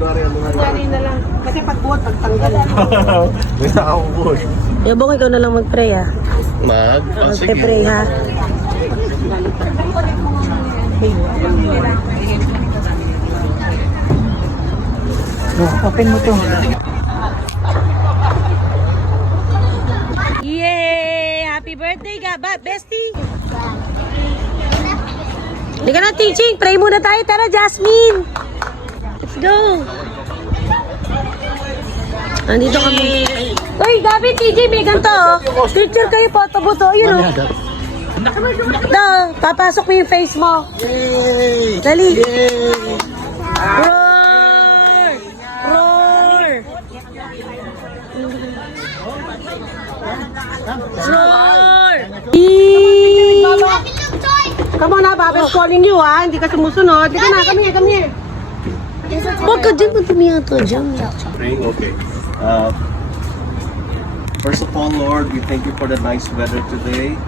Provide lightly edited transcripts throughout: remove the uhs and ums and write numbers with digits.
Kunwari na lang. Kasi pagbuhat, pagtanggal. May nakakubuhat. Yabong, ikaw na lang mag-pray ha. Sige. Mag-pray ha. Open mo to. Yay! Happy birthday ka ba, bestie? Hindi ka na teaching. Pray muna tayo. Tara, Jasmine. Let's go. Andito kami. Uy, Gabi, TJ, may ganito oh. Picture kayo, photo buto. Yun oh. Papasok mo yung face mo. Yay! Dali. Yay! Roar! Roar! Roar! Come on na, Baba's calling you ha. Hindi ka sumusunod. Hindi ka na, come here. Huwag ka dyan, magtumiyan to dyan. Praying, okay. First of all, Lord, we thank you for the nice weather today.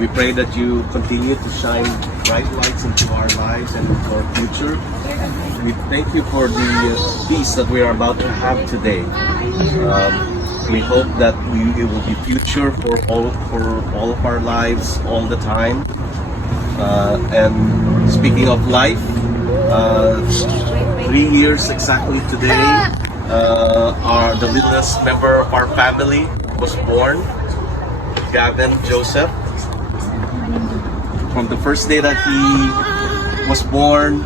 We pray that you continue to shine bright lights into our lives and into our future. We thank you for the peace that we are about to have today. We hope that it will be future for all of our lives all the time. And speaking of life, 3 years exactly today, the littlest member of our family was born, Gavin Joseph. From the first day that he was born,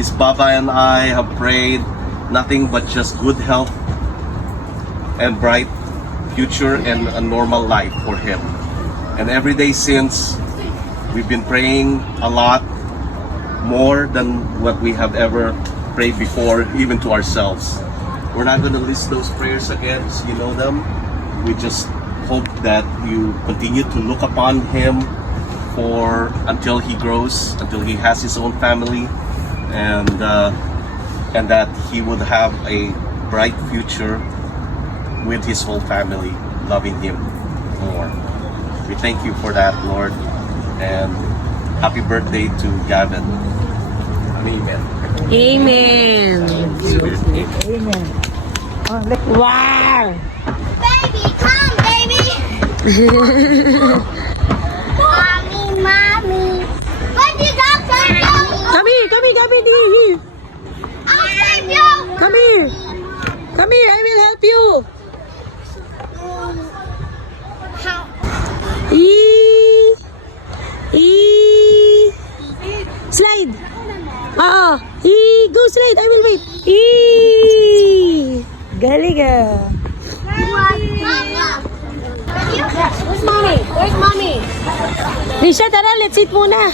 his Baba and I have prayed nothing but just good health and bright future and a normal life for him. And every day since, we've been praying a lot more than what we have ever prayed before, even to ourselves. We're not going to list those prayers again, so you know them. We just hope that you continue to look upon him until he grows, until he has his own family, and that he would have a bright future with his whole family, loving him more. We thank you for that, Lord, and happy birthday to Gavin. Amen. Amen. Amen. Wow! Baby, come, baby. Mommy. What did that say? Come here, here. I'll save you. Come here. Come here, I will help you. Slide. Go slide. I will wait. Galing ah. Where's mommy? Where's mommy? Risha, tara, let's eat muna.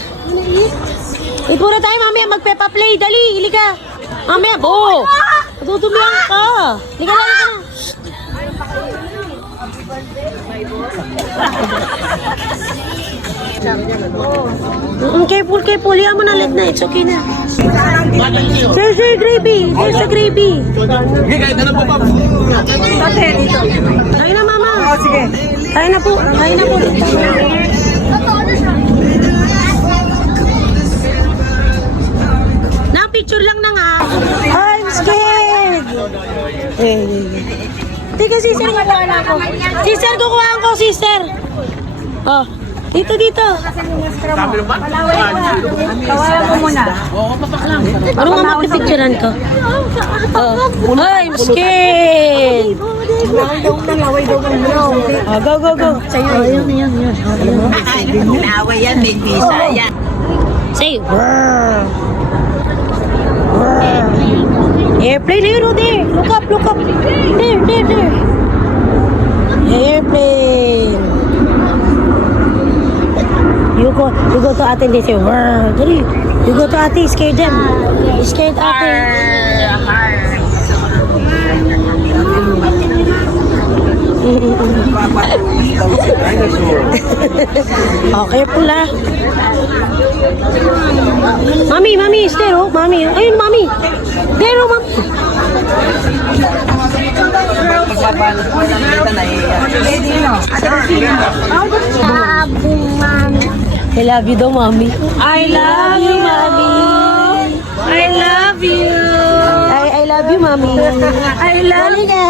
Eat muna tayo, mamaya magpepa-play. Dali, hili ka. Mamaya, matutumihan ka. Hili ka na. Careful. Yan mo na, let na. It's okay na. There's a gravy. Kain na, mama. Sige. Kain na po. Picture lang na nga. I'm scared. Teka, sister, kukuhaan ako. Sister, kukuhaan ko, sister. Oh, dito. Kawalan mo muna. Ano nga mapipicturean ko? Oh, I'm scared. Laway daw ng Go. Sa'yo. Yan. Laway yan, may visa yan. Say, brrr. Airplane, there. Look up. There. Airplane. You go to ate and they say, "Wow, dali." You go to ate, scared them. Scared ate. Okay pula. Mami, stay oh, mami. Ayun, mami. There oh, mami. I love you daw, mami. I love you, mami. I love you. love you, mommy. I love Dali na.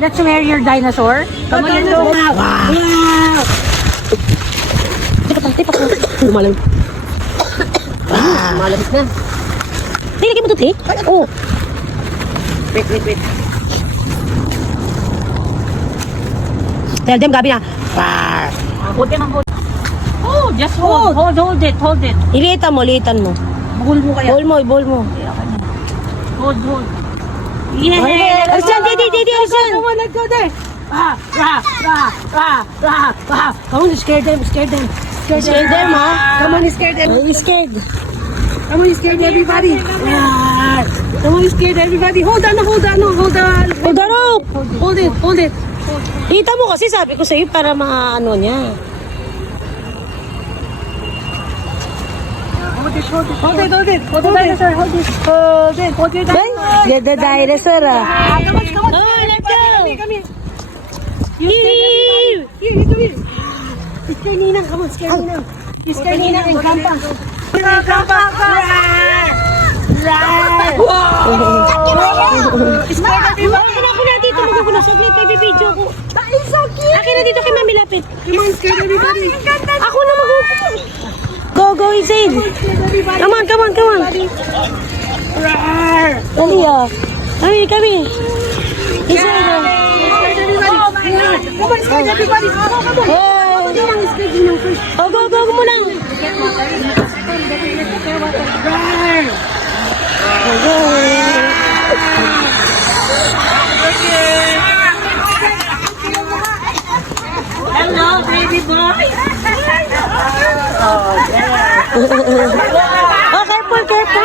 Let's wear your dinosaur. Come on, let's go. Wow. Tipa ko. Lumalang. Malabas na. Hindi, lagyan mo ito, Trey. Oh. Wait. Tell them, Gabi na. Rawr. Hold them, hold. Oh, just hold. Hold it. Ilitan mo. Hold mo kaya. Ball mo. Hold. Yeah. Alisan, Daddy, alisan. Come on, let's go there. Come on, scare them, ha? Come on, scare them. Are you scared? Come on, scare everybody. Come on, scare everybody. Hold on. Hold on up. Hold it. Kita mo kasi sabi ko sa'yo para maano niya. Hold it. Hold the dinosaur. Hold your dinosaur. Get the dinosaur, ah. Come on. Oh, let's go. Come here. Here. Here. Scare Ninang, come on, scare Ninang. Scare Ninang and Grandpa. Ako na dito, maguguna. Saglit, may video ko. Akin na dito kay Mami Lapit. Come on, scare everybody. Ako na maguguna. Go inside. Come on. Dali, ah. Kami. Inside, ah. Come on, scare everybody. Oh, go mo lang. Hello, baby boy. Oh, careful.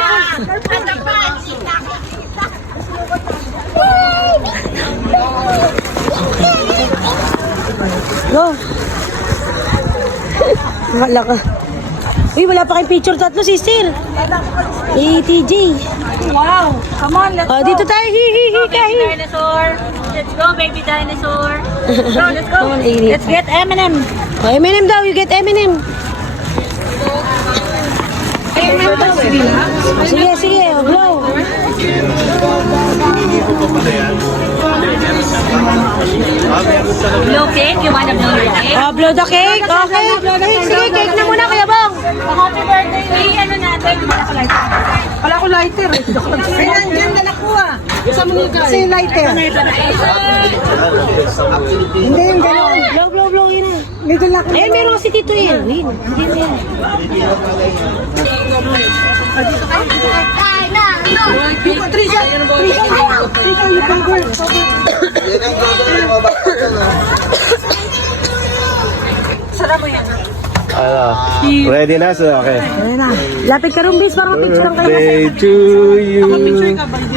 Go. Wala ka. Uy, wala pa kayong picture tatlo, sister. TJ. Wow. Come on, let's Oh, dito tayo. dinosaur. Let's go, baby dinosaur. Bro, let's go. Come on, Amy. Let's get Eminem. Oh, Eminem daw. You get Eminem. Sige. Oh, blow. Blow cake. You wanna blow your cake? Oh, blow the cake. Okay. Sige, cake na muna, Kuya Bong. Happy birthday. May ano natin. Wala ko lighter. Nandiyan na nakuha. Kasi lighter. Hindi yung gano'n. Blow. Yun na. Dito lang. Ayun, meron kasi Tito Erwin. Hindi na yan. Trisha, you can go. Ready na, sir? Okay. Ayun na. Lapit ka rin, bis. Para mapicture kayo. Birthday to you.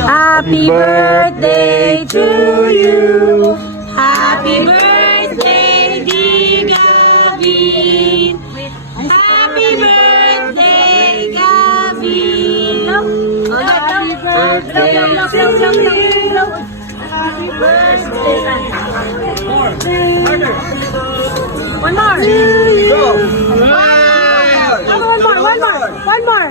Happy birthday to you. Happy birthday, dear Gavin. Happy birthday, Gavin. Happy birthday to you. Happy birthday. One more. One more.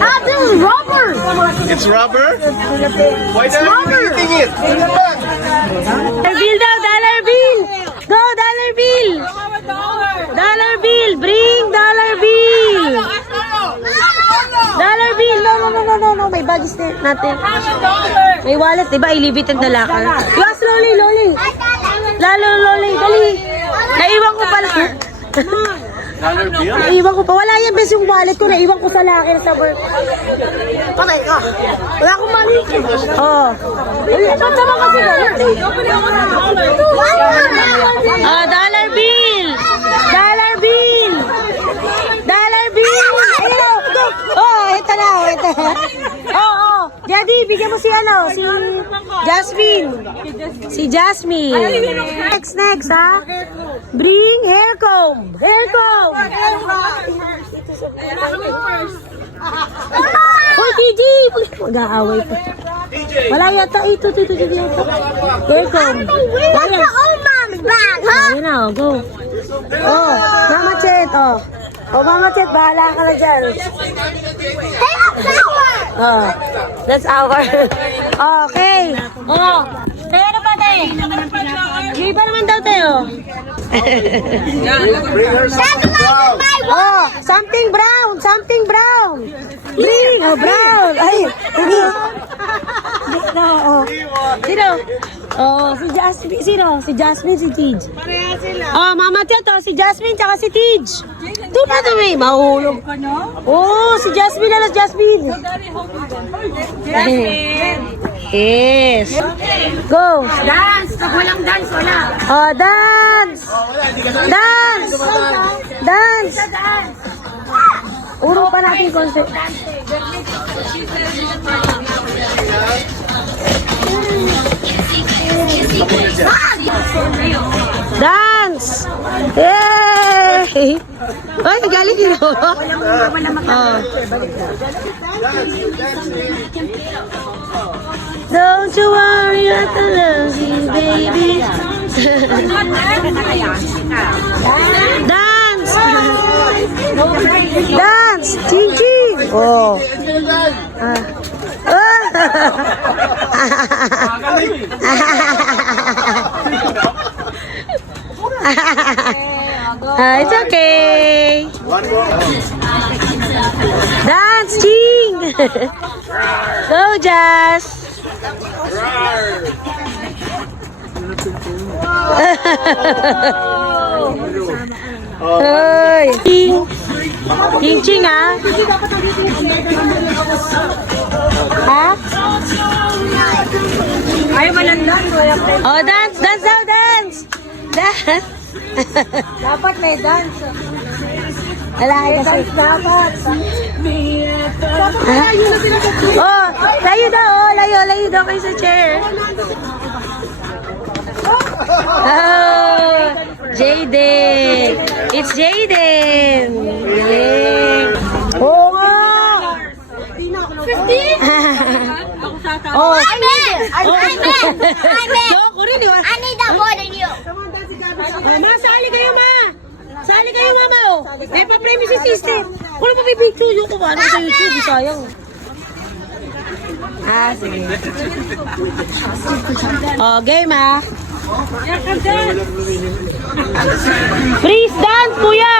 Ah, this is rubber. It's rubber? Why are you eating it? Dollar bill daw, dollar bill. Go, dollar bill. Dollar bill, bring dollar bill. Dollar bill. No. May bagis natin. May wallet, diba? I-leave it in the locker. Yes, Loli. Loli, dali. Naiwan ko pala. Dollar bill? Naiwan ko pa. Wala yan, bes, yung wallet ko. Naiwan ko sa locker sa work. Patay ka. Wala akong money. Oo. Ba't naman kasi ganun? Dollar bill. Ito na. Oo. Daddy, bigyan mo si Jasmine. Next, ha? Bring hair comb. Hoy, TJ! Mag-aaway pa. Wala yata ito. Hair comb. What's the old mommy? bag, huh? Ayun na, oh, go. Oh, Mama Chet, oh. Oh, Mama Chet, bahala ka na dyan. Hey, a flower! Oh, that's our. Okay. Oh, tayo ano pa tayo? Hindi pa naman daw tayo. That's my Oh, something brown, something brown. Green, oh, brown. Ay, hindi. No, oh. Sino? Oh, si Jasmine. Sino? Si Jasmine, si Tej. Pareha sila. Oh, Mama Tia to, si Jasmine tsaka si Tej. Doon na to, may mahulog. Oh, si Jasmine na Jasmine. Yes. Go. Dance! Pag walang dance, wala. Oh, dance. Dance. Dance. Urong pa natin konti. Dance! Yay! Ay, galing din mo. Oh. Don't you worry, I can love you, baby. Dance! Dance! Ching ching! Oh. It's okay. Dance, Ching! Go, Jazz! Hoy! Ching! Ching, Ching, ah! Ha? Ay, malandan. Oh, dance! Dance daw, dance! Dance! Dapat may dance. Wala kayo kasi. Dapat. Ha? Oh, layo daw, oh, layo daw kayo sa chair. Oh, Jaden. It's Jaden. Galing. Oo nga. 15? Oh. I'm in! I'm in! Yo, ko rin, di ba? I need that more than you. Oh, ma, sali kayo, ma. Sali kayo, mama, oh. May pa-premi si sister. Wala pa pipicture yung ko ba? Ano sa YouTube? Sayang. Ah, sige. Oh, game, ah. Freeze dance, kuya.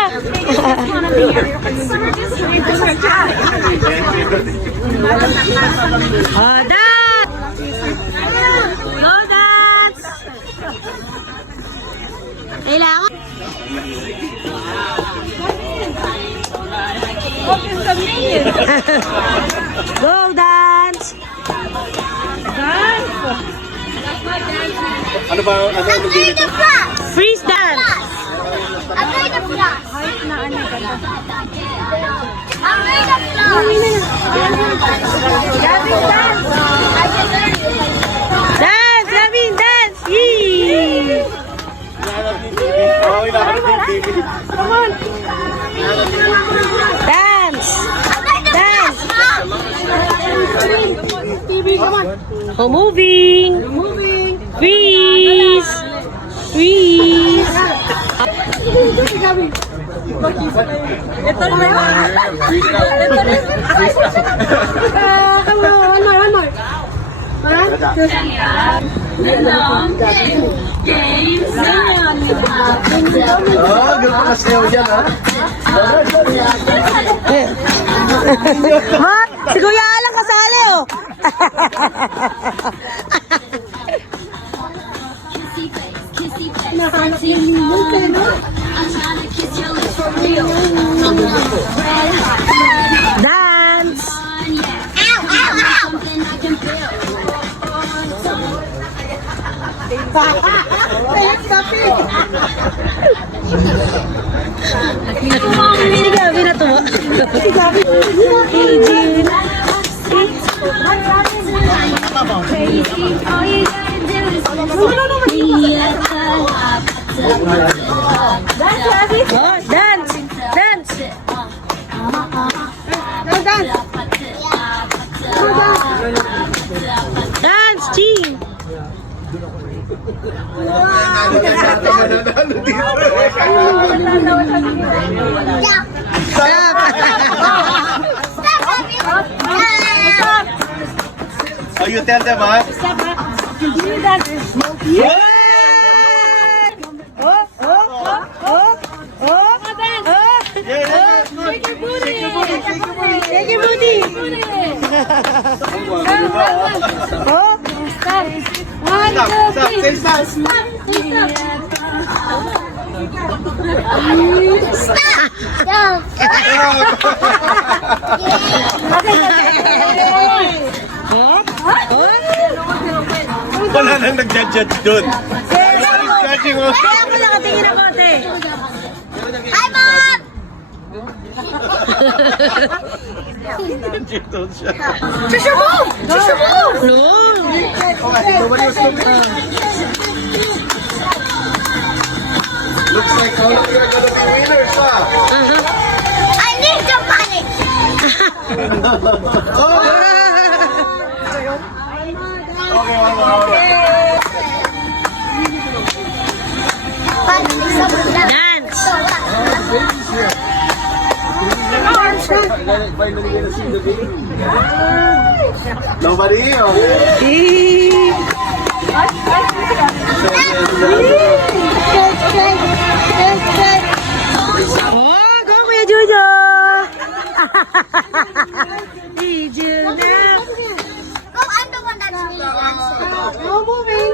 Oh, dance. Go, dance. Kailangan. Go, dance. Ano ba? Ano I'm doing the floss. Freeze dance. I'm doing the floss. I'm doing the floss. Dance, Lavin, dance. Yee. Oh, hinahanap yung baby. Dance. Dance. Oh, moving. Freeze. Freeze. Come on, one more. Oh, ganun pa kasayaw dyan, ha? Ma, si Kuya Alang kasali, oh. Dance. Ow, ow, ow. Si Gabi na tuwa. Si Gabi. Oh, dance. Dance. Dance, Ching. Oh, you tell them, huh? Shake your booty. Wala nang nag-judge dun. Judging mo. Kaya ako nakatingin ako, te. Hi, Mom! Looks like all of you are gonna be winners, huh? I need some money! Okay, one more. Dance. Nobody? Okay. Oh, go Kuya Jojo. Did you know? Go, I'm the one that's really dancing. No moving.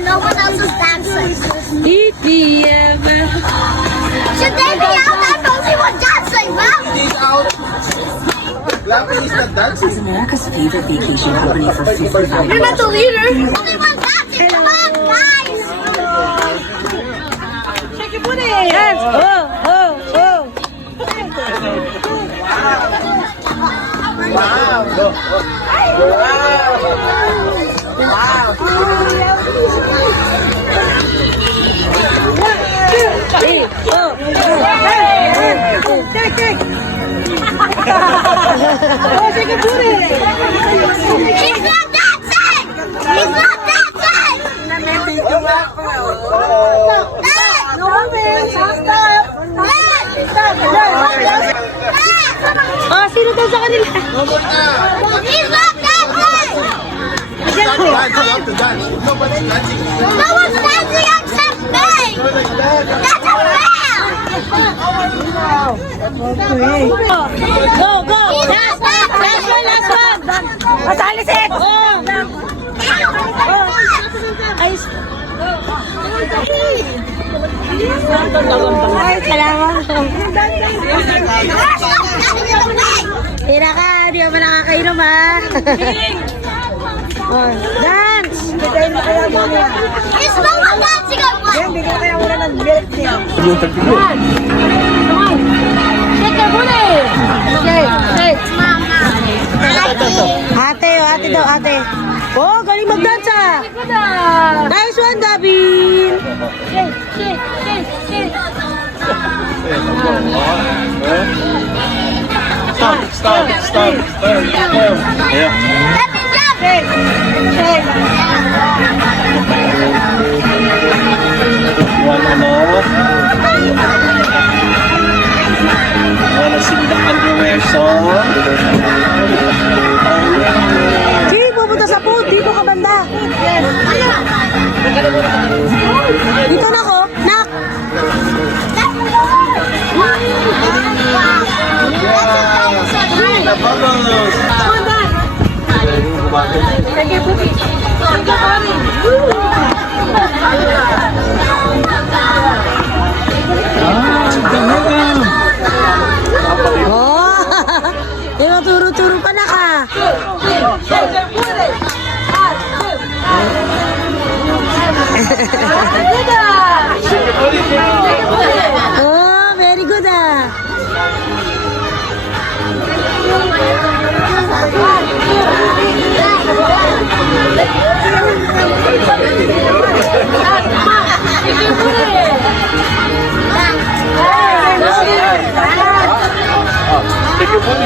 No one else is dancing. BPM. Should they be out? I'm the only one dancing, Mom! He's out. Laughing is not dancing. America's favorite vacation company for 55 You're not the leader. Only one dancing. Come on, guys. Shake your booty. Dance. Oh, oh, oh. Hey, oh, take, take. Oh, shake your booty. He's not dancing. He's not dancing. Hey! No moving. Stop. Oh, sino daw sa kanila? He's not dancing. Nobody's dancing. No one's dancing except me. That's a fail. Go, go. Last one, last one. Masalisit. Oh. Ay, ay, salamat. Tira ka, di ka pa nakakainom ha. Oh, dance. Is no one dancing on one? Bigyan kaya muna ng milk niya. Shake your booty. Shake. Mama. Ate, oh, ate daw, ate. Oh, galing mag-dance ah. Nice one, Gavin. Shake, shake, shake, shake. Stop. Yeah. Let me jump. Wanna sing the underwear song? Sige, pupunta sa pool. Dito ka banda. Dito na ko. Nak. The bubbles! Oh, may maturo-turo pa na ka. Oh, very good ah.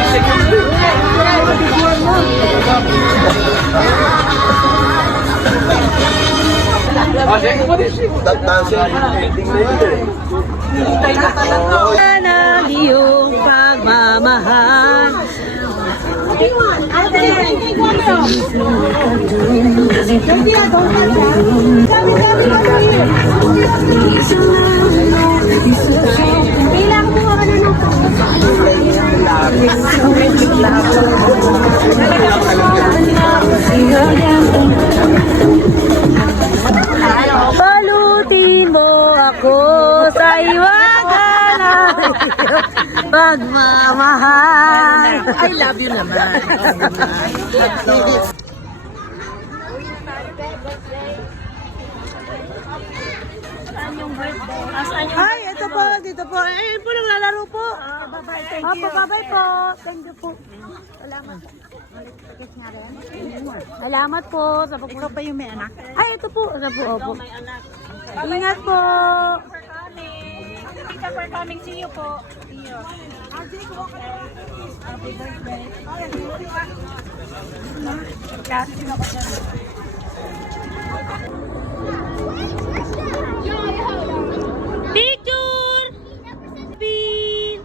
Shake your booty. Sana iyong pagmamahal. Bilang mo ako na ng Balutin mo ako sa iwaga ng iyong pagmamahal. I love you naman. Ay, ito po, dito po. Ayun po, naglalaro po. Opo, bye-bye po. Thank you po. Salamat po sa pagpunta. Ikaw pa yung may anak? Ay, ito po. Ito po, opo. Ingat po. Thank you for coming. See you po. See you. Happy birthday. Picture! Pin!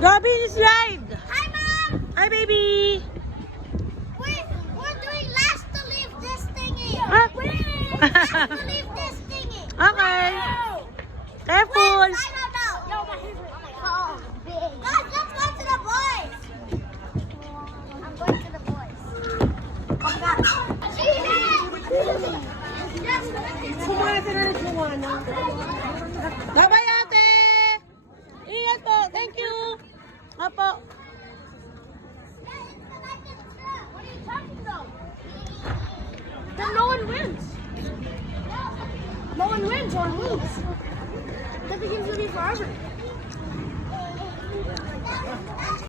Robin is live! Hi, Mom! Hi, baby! We're doing last to leave this thingy. Ah. Last to leave this thingy. Okay. Careful! No. Yo, my favorite. Oh, big. Guys, let's go to the boys. I'm going to the boys. Come back. Bye-bye, ate! Ingat po! Thank you! Apo! What are you talking about? Then no one wins. No one wins or loses. Then the game's gonna be forever.